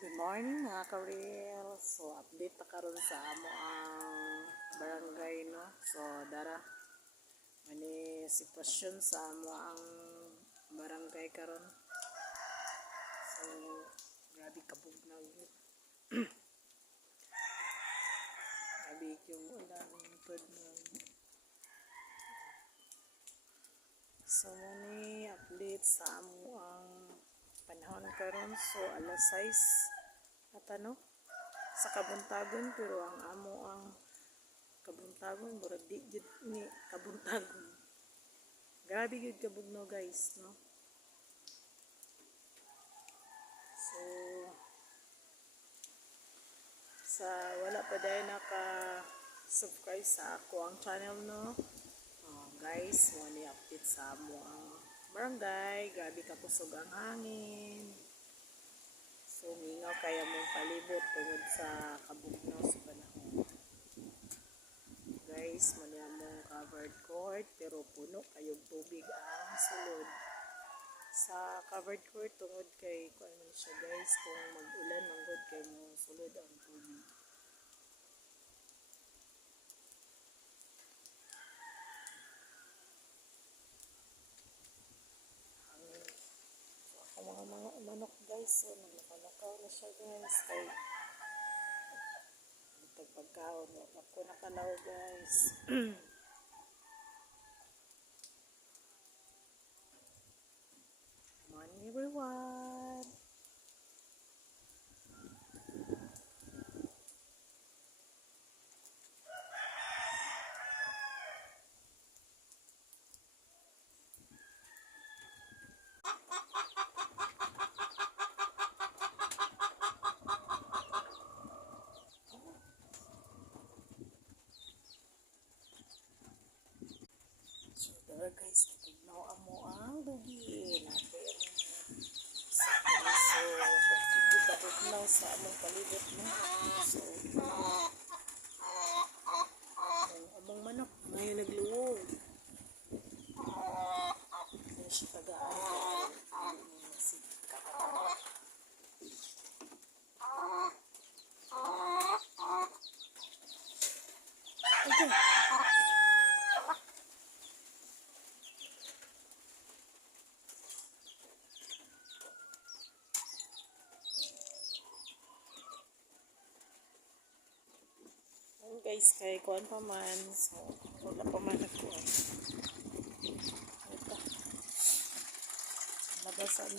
Good morning mga ka-real. So update ta karon sa amo ang barangay no. So dara mani sitwasyon sa amo ang barangay karon. So grabe kabugnaw yun. Grabe yung ulan pod na. So mani update sa amo ang panahon karon. So alas 6 at ano sa kabuntagon, pero ang amo ang kabuntagon murag di jud ni kabuntagon. Grabe gyud kabugno guys no. So sa wala pa dahil naka subscribe sa ako ang channel no, guys mo ni update sa amo ang barangay. Grabe ka kusog ang hangin. So mingaw kaya mong palibot tungod sa kabugnaw sa panahon. Guys, muna mong covered court pero puno kayong tubig ang sulod. Sa covered court tungod kay kuan man siya guys, kung mag-ulan manggod kay mo sulod ang tubig. Mga manok guys, so naglakalakaw na siya guys, kay pagkaon ako nakalaw guys. Morning everyone. Guys, tignaw amo ang dugi natin. So, kita tignaw sa among palibot mo. So, among manok ngayon nagluwog. Kaya siya tagaan si kakatawa. Okay. Guys, kay kuan pa man, so wala pa man nagkuhan. Ito labasan